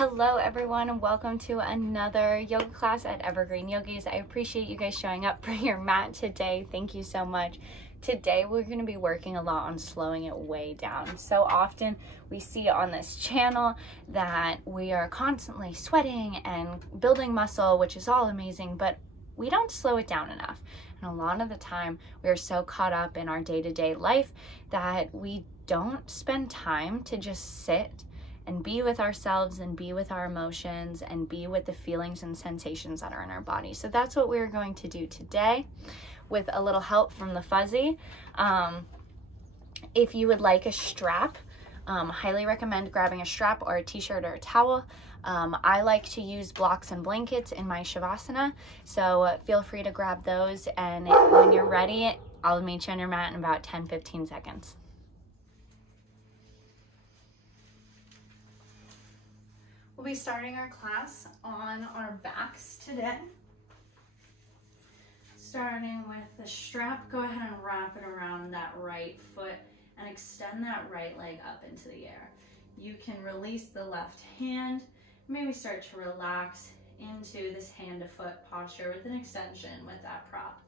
Hello everyone and welcome to another yoga class at Evergreen Yogis. I appreciate you guys showing up for your mat today. Thank you so much. Today we're going to be working a lot on slowing it way down. So often we see on this channel that we are constantly sweating and building muscle, which is all amazing, but we don't slow it down enough. And a lot of the time we are so caught up in our day-to-day life that we don't spend time to just sit and be with ourselves and be with our emotions and be with the feelings and sensations that are in our body. So that's what we're going to do today with a little help from the fuzzy. If you would like a strap, highly recommend grabbing a strap or a t-shirt or a towel. I like to use blocks and blankets in my Shavasana, so feel free to grab those, and when you're ready, I'll meet you on your mat in about 10-15 seconds. We'll be starting our class on our backs today. Starting with the strap, go ahead and wrap it around that right foot and extend that right leg up into the air. You can release the left hand, maybe start to relax into this hand to foot posture with an extension with that prop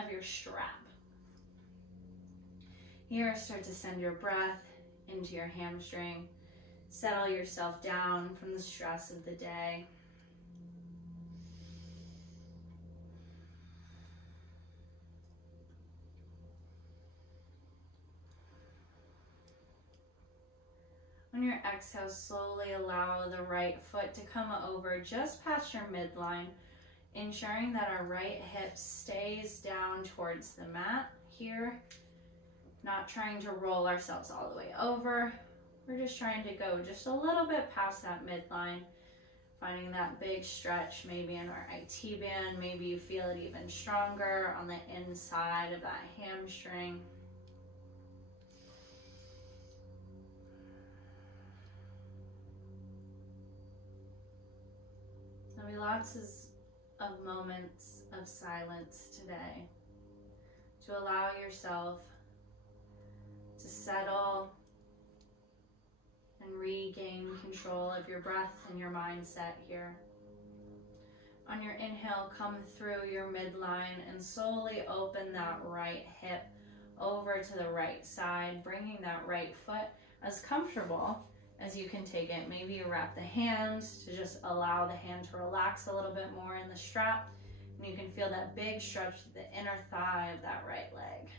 of your strap. Here, start to send your breath into your hamstring. Settle yourself down from the stress of the day. On your exhale, slowly allow the right foot to come over just past your midline, ensuring that our right hip stays down towards the mat here. Not trying to roll ourselves all the way over. We're just trying to go just a little bit past that midline, finding that big stretch maybe in our IT band. Maybe you feel it even stronger on the inside of that hamstring. There'll be lots of moments of silence today to allow yourself to settle and regain control of your breath and your mindset here. On your inhale, come through your midline and slowly open that right hip over to the right side, bringing that right foot as comfortable as you can take it. Maybe you wrap the hands to just allow the hand to relax a little bit more in the strap, and you can feel that big stretch to the inner thigh of that right leg.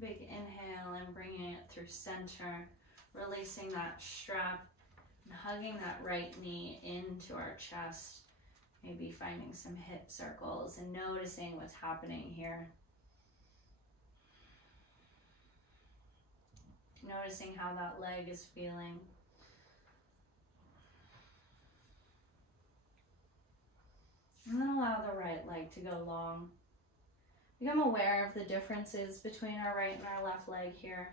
Big inhale and bringing it through center, releasing that strap and hugging that right knee into our chest. Maybe finding some hip circles and noticing what's happening here. Noticing how that leg is feeling. And then allow the right leg to go long. Become aware of the differences between our right and our left leg here.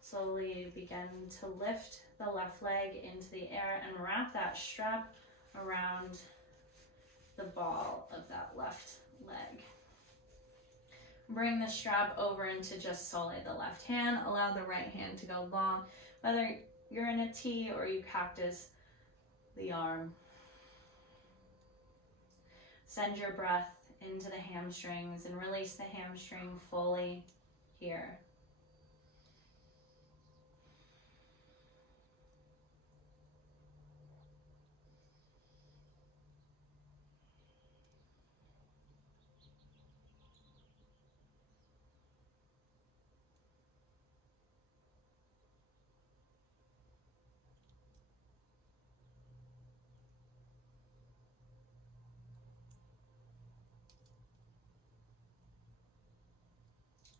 Slowly begin to lift the left leg into the air and wrap that strap around the ball of that left leg. Bring the strap over into just solely the left hand. Allow the right hand to go long. Whether you're in a T or you cactus the arm. Send your breath into the hamstrings and release the hamstring fully here.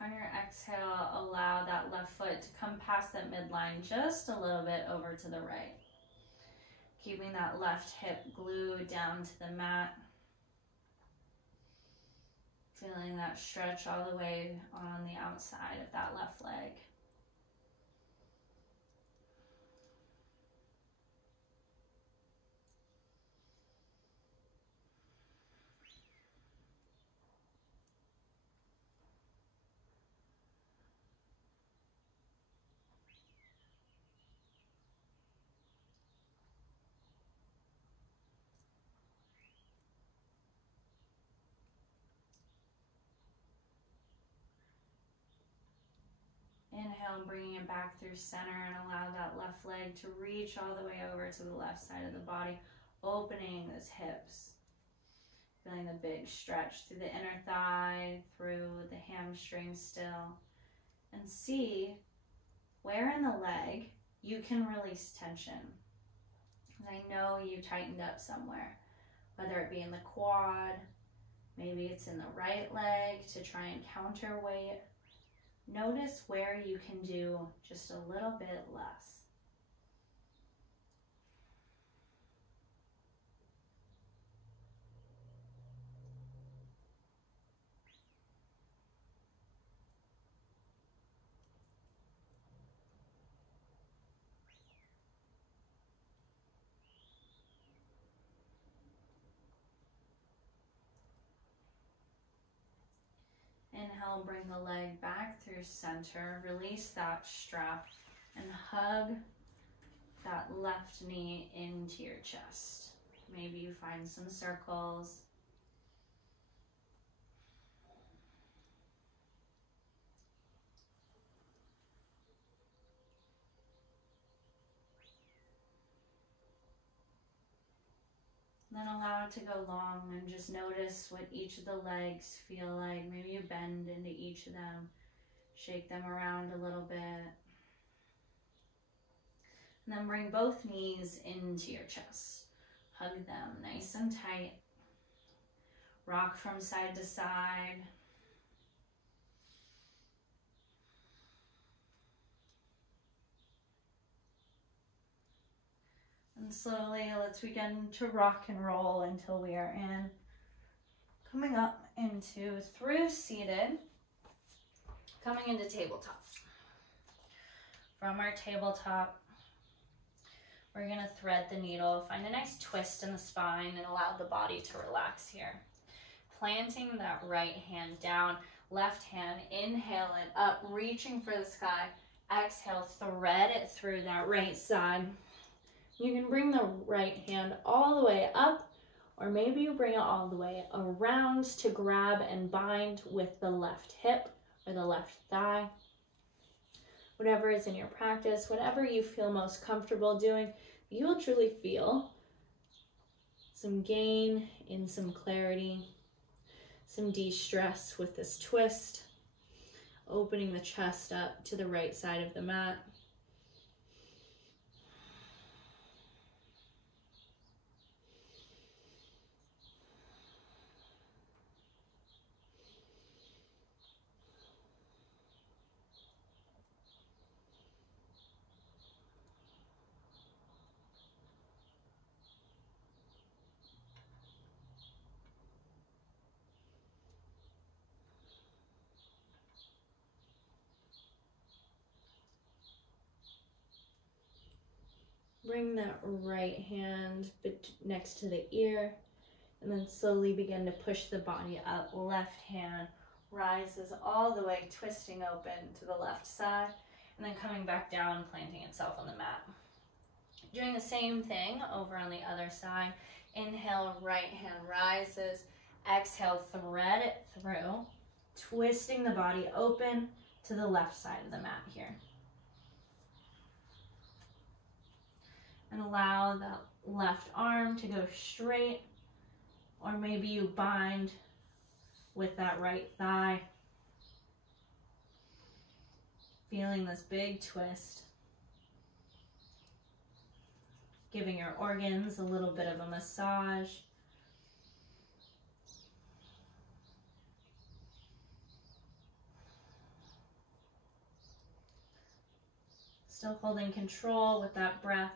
On your exhale, allow that left foot to come past that midline just a little bit over to the right. Keeping that left hip glued down to the mat. Feeling that stretch all the way on the outside of that left leg. Inhale, bringing it back through center, and allow that left leg to reach all the way over to the left side of the body, opening those hips. Feeling the big stretch through the inner thigh, through the hamstring still. And see where in the leg you can release tension. I know you tightened up somewhere, whether it be in the quad, maybe it's in the right leg to try and counterweight. Notice where you can do just a little bit less. Inhale, bring the leg back through center, release that strap, and hug that left knee into your chest. Maybe you find some circles. Then allow it to go long and just notice what each of the legs feel like. Maybe you bend into each of them, shake them around a little bit. And then bring both knees into your chest. Hug them nice and tight. Rock from side to side. And slowly, let's begin to rock and roll until we are in. Coming up into through seated, coming into tabletop. From our tabletop, we're gonna thread the needle, find a nice twist in the spine and allow the body to relax here. Planting that right hand down, left hand, inhale it up, reaching for the sky. Exhale, thread it through that right side. You can bring the right hand all the way up, or maybe you bring it all the way around to grab and bind with the left hip or the left thigh. Whatever is in your practice, whatever you feel most comfortable doing, you will truly feel some gain in some clarity, some de-stress with this twist, opening the chest up to the right side of the mat. Bring that right hand next to the ear, and then slowly begin to push the body up. Left hand rises all the way, twisting open to the left side, and then coming back down, planting itself on the mat. Doing the same thing over on the other side. Inhale, right hand rises. Exhale, thread it through, twisting the body open to the left side of the mat here. And allow that left arm to go straight, or maybe you bind with that right thigh. Feeling this big twist. Giving your organs a little bit of a massage. Still holding control with that breath.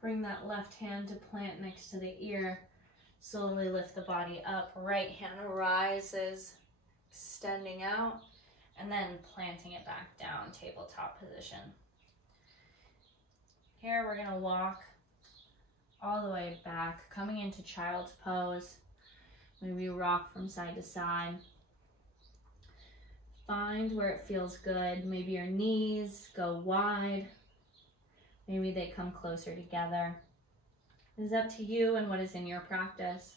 Bring that left hand to plant next to the ear. Slowly lift the body up. Right hand rises, extending out, and then planting it back down, tabletop position. Here we're gonna walk all the way back, coming into child's pose. Maybe rock from side to side. Find where it feels good. Maybe your knees go wide. Maybe they come closer together. It's up to you and what is in your practice,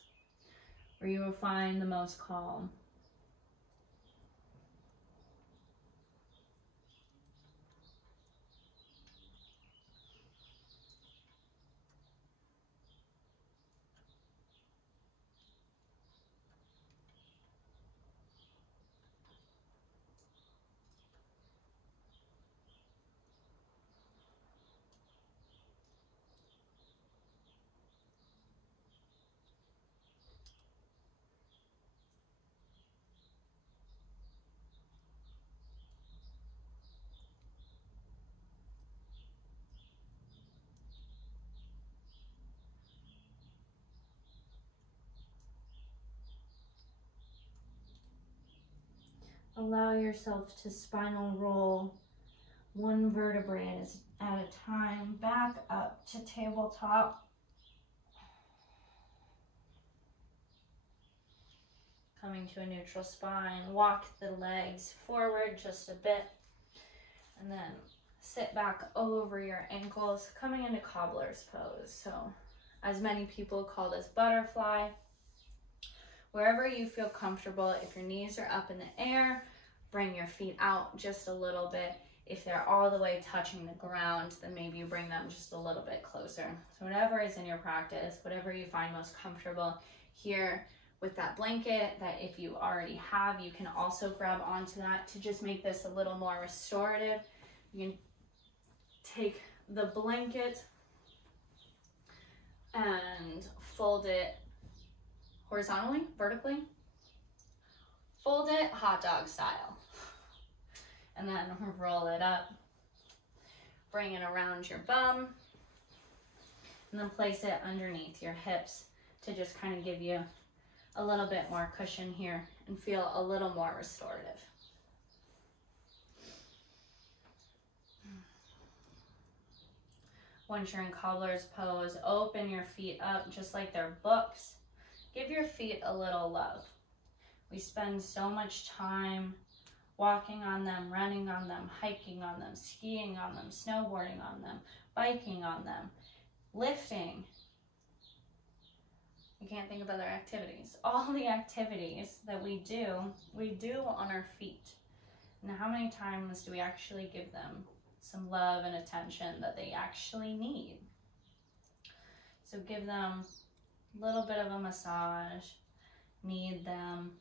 where you will find the most calm. Allow yourself to spinal roll one vertebrae at a time, back up to tabletop. Coming to a neutral spine, walk the legs forward just a bit, and then sit back over your ankles, coming into cobbler's pose. So, as many people call this butterfly. Wherever you feel comfortable, if your knees are up in the air, bring your feet out just a little bit. If they're all the way touching the ground, then maybe you bring them just a little bit closer. So whatever is in your practice, whatever you find most comfortable. Here with that blanket that if you already have, you can also grab onto that to just make this a little more restorative. You can take the blanket and fold it horizontally, vertically. Fold it hot dog style. And then roll it up. Bring it around your bum. And then place it underneath your hips to just kind of give you a little bit more cushion here and feel a little more restorative. Once you're in cobbler's pose, open your feet up just like they're books. Give your feet a little love. We spend so much time walking on them, running on them, hiking on them, skiing on them, snowboarding on them, biking on them, lifting. We can't think of other activities. All the activities that we do on our feet. And how many times do we actually give them some love and attention that they actually need? So give them a little bit of a massage, knead them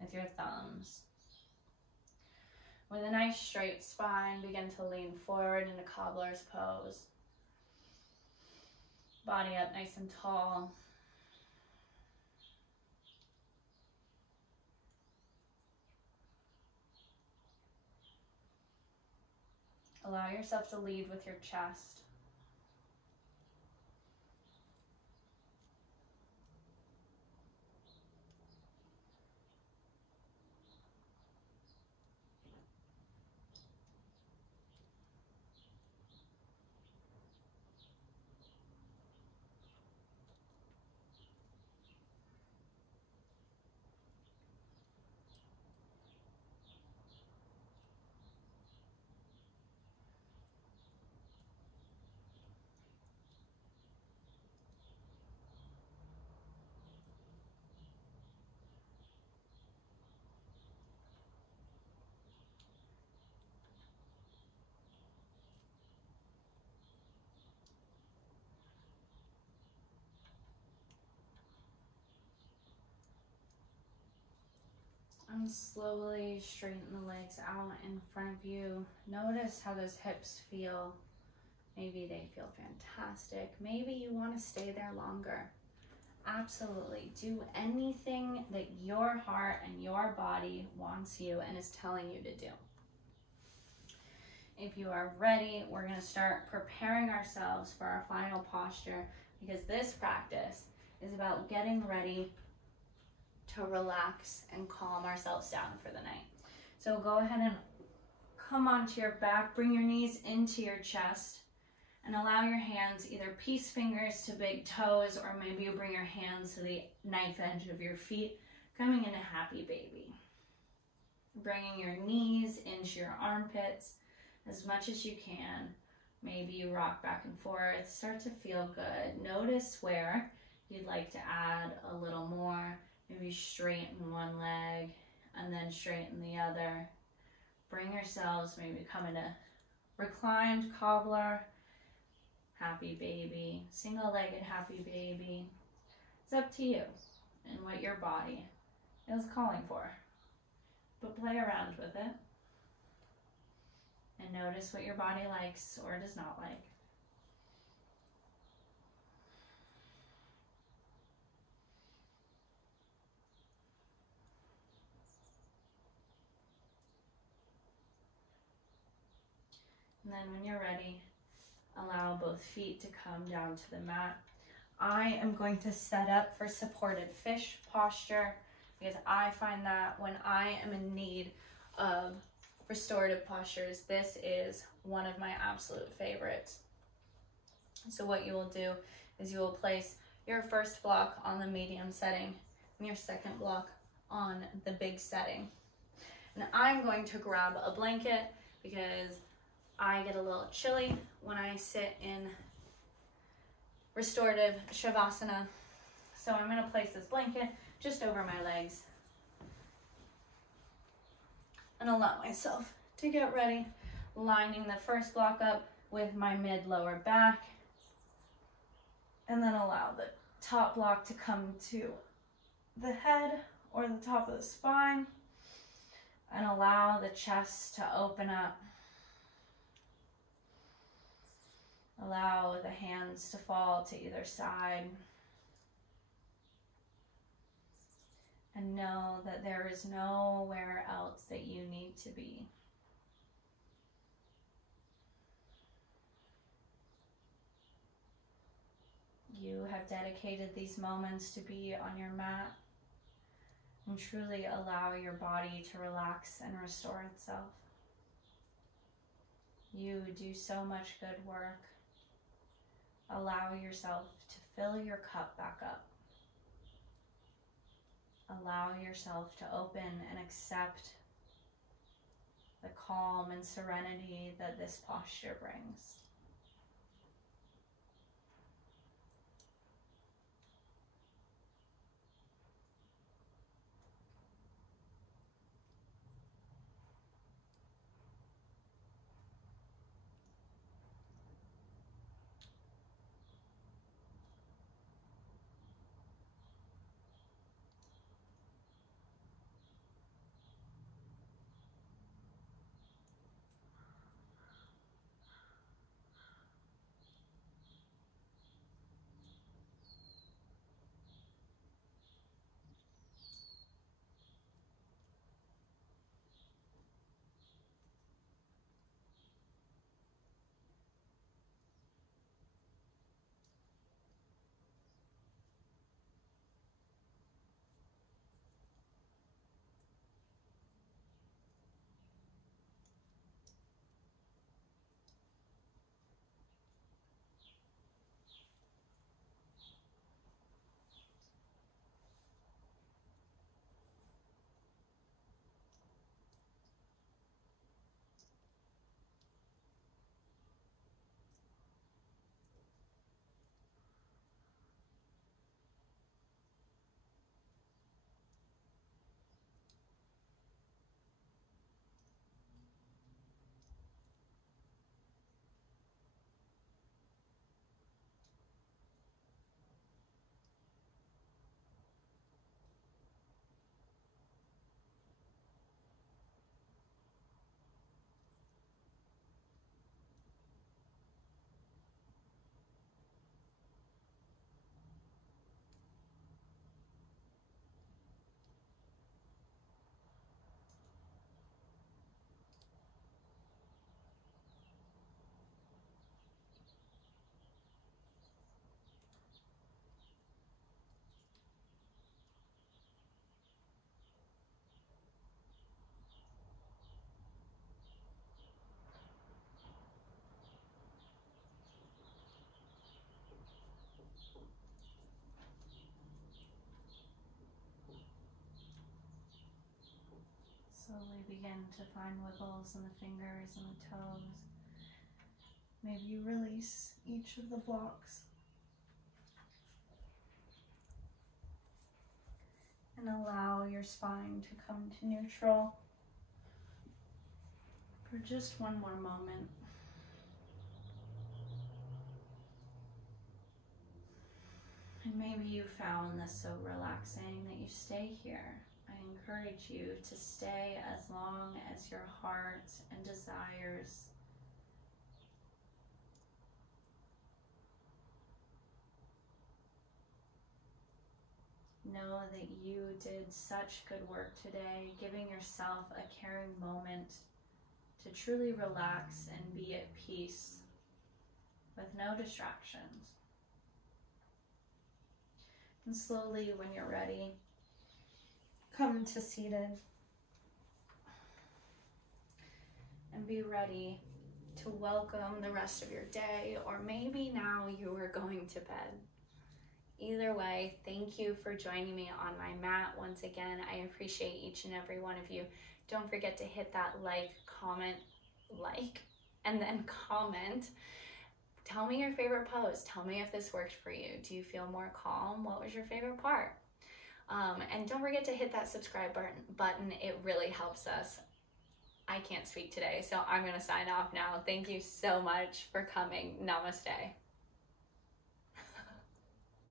with your thumbs. With a nice straight spine, begin to lean forward into cobbler's pose. Body up nice and tall. Allow yourself to lead with your chest. And slowly straighten the legs out in front of you. Notice how those hips feel. Maybe they feel fantastic. Maybe you want to stay there longer. Absolutely. Do anything that your heart and your body wants you and is telling you to do. If you are ready, we're going to start preparing ourselves for our final posture, because this practice is about getting ready to relax and calm ourselves down for the night. So go ahead and come onto your back, bring your knees into your chest, and allow your hands, either peace fingers to big toes, or maybe you bring your hands to the knife edge of your feet, coming into happy baby. Bringing your knees into your armpits as much as you can. Maybe you rock back and forth, start to feel good. Notice where you'd like to add a little more. Maybe straighten one leg and then straighten the other. Bring yourselves, maybe come into reclined cobbler, happy baby, single-legged happy baby. It's up to you and what your body is calling for. But play around with it. And notice what your body likes or does not like. And then when you're ready, allow both feet to come down to the mat. I am going to set up for supported fish posture, because I find that when I am in need of restorative postures, this is one of my absolute favorites. So what you will do is you will place your first block on the medium setting and your second block on the big setting. And I'm going to grab a blanket because I get a little chilly when I sit in restorative shavasana. So I'm going to place this blanket just over my legs and allow myself to get ready, lining the first block up with my mid-lower back, and then allow the top block to come to the head or the top of the spine, and allow the chest to open up. Allow the hands to fall to either side. And know that there is nowhere else that you need to be. You have dedicated these moments to be on your mat and truly allow your body to relax and restore itself. You do so much good work. Allow yourself to fill your cup back up. Allow yourself to open and accept the calm and serenity that this posture brings. Slowly begin to find wiggles in the fingers and the toes. Maybe you release each of the blocks. And allow your spine to come to neutral for just one more moment. And maybe you found this so relaxing that you stay here. I encourage you to stay as long as your heart and desires. Know that you did such good work today, giving yourself a caring moment to truly relax and be at peace with no distractions. And slowly, when you're ready, come to seated and be ready to welcome the rest of your day, or maybe now you are going to bed. Either way, thank you for joining me on my mat. Once again, I appreciate each and every one of you. Don't forget to hit that comment, and then comment. Tell me your favorite pose. Tell me if this worked for you. Do you feel more calm? What was your favorite part? And don't forget to hit that subscribe button. It really helps us. I can't speak today, so I'm gonna sign off now. Thank you so much for coming. Namaste.